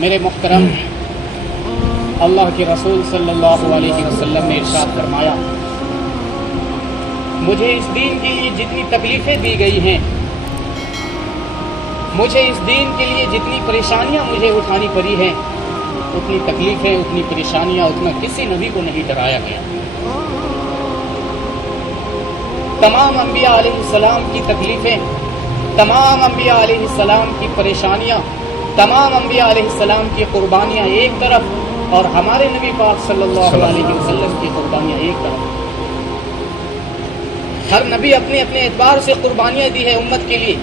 میرے محترم اللہ کے رسول صلی اللہ علیہ وسلم نے ارشاد فرمایا، مجھے اس دین کے لیے جتنی تکلیفیں دی گئی ہیں، مجھے اس دین کے لیے جتنی پریشانیاں مجھے اٹھانی پڑی ہیں، اتنی تکلیفیں، اتنی پریشانیاں، اتنا کسی نبی کو نہیں ڈرایا گیا۔ تمام انبیاء علیہ السلام کی تکلیفیں، تمام انبیاء علیہ السلام کی پریشانیاں، تمام انبیاء علیہ السلام کی قربانیاں ایک طرف اور ہمارے نبی پاک صلی اللہ علیہ وسلم کی قربانیاں ایک طرف۔ ہر نبی اپنے اپنے اعتبار سے قربانیاں دی ہے امت کے لیے۔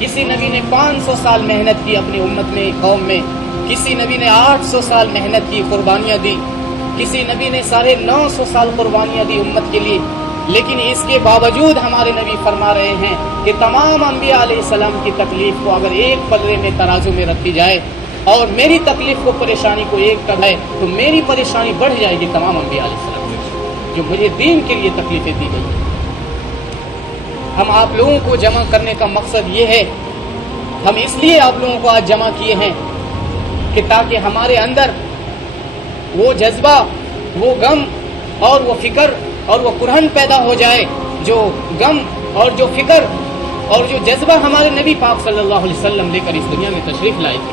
کسی نبی نے 500 سال محنت کی اپنی امت میں، قوم میں، کسی نبی نے 800 سال محنت کی، قربانیاں دی، کسی نبی نے 950 سال قربانیاں دی امت کے لیے۔ لیکن اس کے باوجود ہمارے نبی فرما رہے ہیں کہ تمام انبیاء علیہ السلام کی تکلیف کو اگر ایک پلڑے میں ترازو میں رکھی جائے اور میری تکلیف کو، پریشانی کو ایک کرے تو میری پریشانی بڑھ جائے گی تمام انبیاء علیہ السلام سے، جو مجھے دین کے لیے تکلیفیں دی گئی۔ ہم آپ لوگوں کو جمع کرنے کا مقصد یہ ہے، ہم اس لیے آپ لوگوں کو آج جمع کیے ہیں کہ تاکہ ہمارے اندر وہ جذبہ، وہ غم اور وہ فکر اور وہ قرآن پیدا ہو جائے، جو غم اور جو فکر اور جو جذبہ ہمارے نبی پاک صلی اللہ علیہ وسلم لے کر اس دنیا میں تشریف لائے تھے۔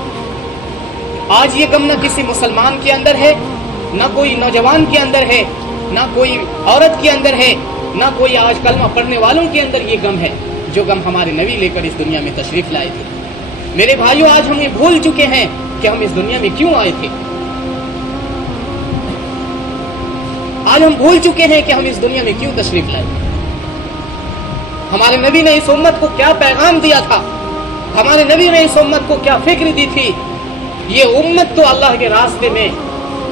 آج یہ غم نہ کسی مسلمان کے اندر ہے، نہ کوئی نوجوان کے اندر ہے، نہ کوئی عورت کے اندر ہے، نہ کوئی آج کلمہ پڑھنے والوں کے اندر یہ غم ہے، جو غم ہمارے نبی لے کر اس دنیا میں تشریف لائے تھے۔ میرے بھائیوں، آج ہم یہ بھول چکے ہیں کہ ہم اس دنیا میں کیوں آئے تھے۔ آج ہم بھول چکے ہیں کہ ہم اس دنیا میں کیوں تشریف لائے۔ ہمارے نبی نے اس امت کو کیا پیغام دیا تھا، ہمارے نبی نے اس امت کو کیا فکر دی تھی۔ یہ امت تو اللہ کے راستے میں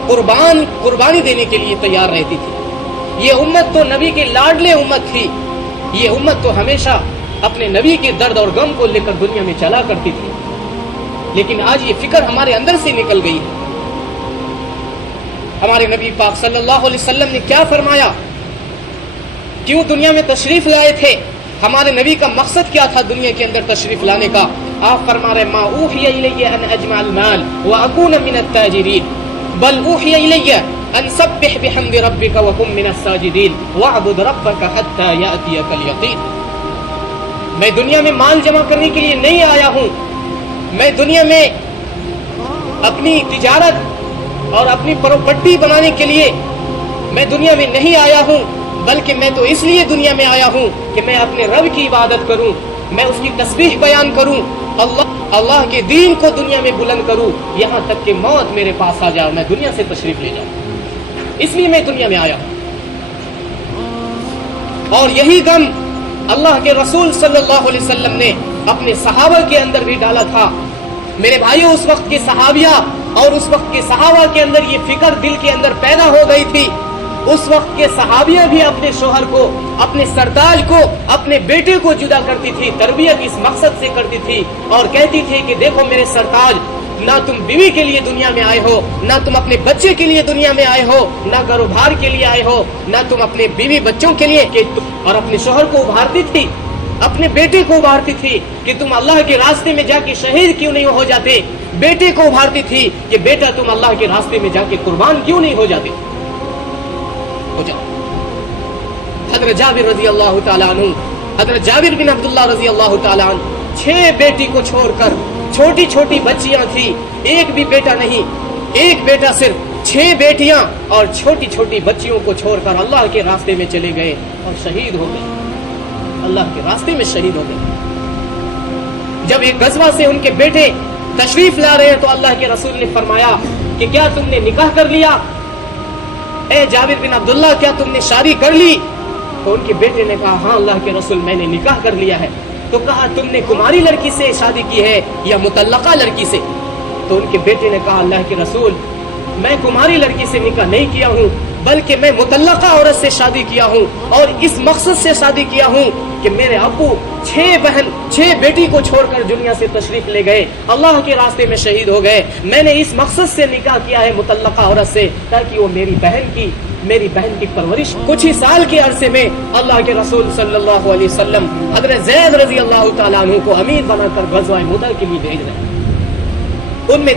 قربانی دینے کے لیے تیار رہتی تھی۔ یہ امت تو نبی کے لاڈلے امت تھی۔ یہ امت تو ہمیشہ اپنے نبی کے درد اور غم کو لے کر دنیا میں چلا کرتی تھی۔ لیکن آج یہ فکر ہمارے اندر سے نکل گئی ہے۔ ہمارے نبی پاک صلی اللہ علیہ وسلم نے کیا فرمایا، کیوں دنیا میں تشریف لائے تھے، ہمارے نبی کا مقصد کیا تھا دنیا کے اندر تشریف لانے کا۔ آپ فرما رہے، ما اوحی الی ان اجمع المال واکون من التاجرین بل اوحی الی ان سبح بحمد ربک وکن من الساجدین واعبد ربک حتی یأتیک الیقین۔ میں دنیا میں مال جمع کرنے کے لیے نہیں آیا ہوں، میں دنیا میں اپنی تجارت اور اپنی پراپرٹی بنانے کے لیے میں دنیا میں نہیں آیا ہوں، بلکہ میں تو اس لیے دنیا میں آیا ہوں کہ میں اپنے رب کی عبادت کروں، میں اس کی تسبیح بیان کروں، اللہ کے دین کو دنیا میں بلند کروں، یہاں تک کہ موت میرے پاس آ جائے، میں دنیا سے تشریف لے جاؤں۔ اس لیے میں دنیا میں آیا ہوں۔ اور یہی غم اللہ کے رسول صلی اللہ علیہ وسلم نے اپنے صحابہ کے اندر بھی ڈالا تھا۔ میرے بھائیوں، اس وقت کے صحابیہ اور اس وقت کے صحابہ کے اندر یہ فکر دل کے اندر پیدا ہو گئی تھی۔ اس وقت کے صحابیہ بھی اپنے شوہر کو، اپنے سرتاج کو، اپنے بیٹے کو جدا کرتی تھی، تربیت اس مقصد سے کرتی تھی اور کہتی تھی کہ دیکھو میرے سرتاج، نہ تم بیوی کے لیے دنیا میں آئے ہو، نہ تم اپنے بچے کے لیے دنیا میں آئے ہو، نہ کاروبار کے لیے آئے ہو، نہ تم اپنے بیوی بچوں کے لیے، اور اپنے شوہر کو ابھارتی تھی، اپنے بیٹے کو ابھارتی تھی کہ تم اللہ کے راستے میں جا کے شہید کیوں نہیں ہو جاتے، بیٹے کو ابھارتی تھی کہ بیٹا تم اللہ کے راستے میں جا کے قربان کیوں نہیں ہو جاتے۔ ہو جاؤ۔ حضرت جابر رضی اللہ تعالیٰ عنہ، حضرت جابر بن عبداللہ رضی اللہ تعالیٰ عنہ 6 بیٹی کو چھوڑ کر، چھوٹی چھوٹی بچیاں تھیں، ایک بھی بیٹا نہیں، ایک بیٹا صرف، 6 بیٹیاں اور چھوٹی چھوٹی بچیوں کو چھوڑ کر اللہ کے راستے میں چلے گئے اور شہید ہو گئے، اللہ کے راستے میں شہید ہو گئے۔ جب ایک غزوہ سے ان کے بیٹے تشریف لا رہے ہیں تو اللہ کے رسول نے فرمایا کہ کیا تم نے نکاح کر لیا؟ اے جابر بن عبداللہ، کیا تم نے شادی کر لی؟ تو ان کے بیٹے نے کہا ہاں اللہ کے رسول، میں نے نکاح کر لیا ہے۔ تو کہا تم نے کماری لڑکی سے شادی کی ہے یا مطلقہ لڑکی سے؟ تو ان کے بیٹے نے کہا اللہ کے رسول، میں کماری لڑکی سے نکاح نہیں کیا ہوں، بلکہ میں مطلقہ عورت سے شادی کیا ہوں، اور اس مقصد سے شادی کیا ہوں کہ میرے ابو 6 بیٹی کو چھوڑ کر دنیا سے تشریف لے گئے، اللہ کے راستے میں شہید ہو گئے۔ میں نے اس مقصد سے نکاح کیا ہے مطلقہ عورت سے تاکہ وہ میری بہن کی پرورش۔ کچھ ہی سال کے عرصے میں اللہ کے رسول صلی اللہ علیہ وسلم حضرت زید رضی اللہ تعالیٰ عنہ کو امیر بنا کر غزوہ مؤتہ کے لیے بھیج رہے ہیں۔ ان میں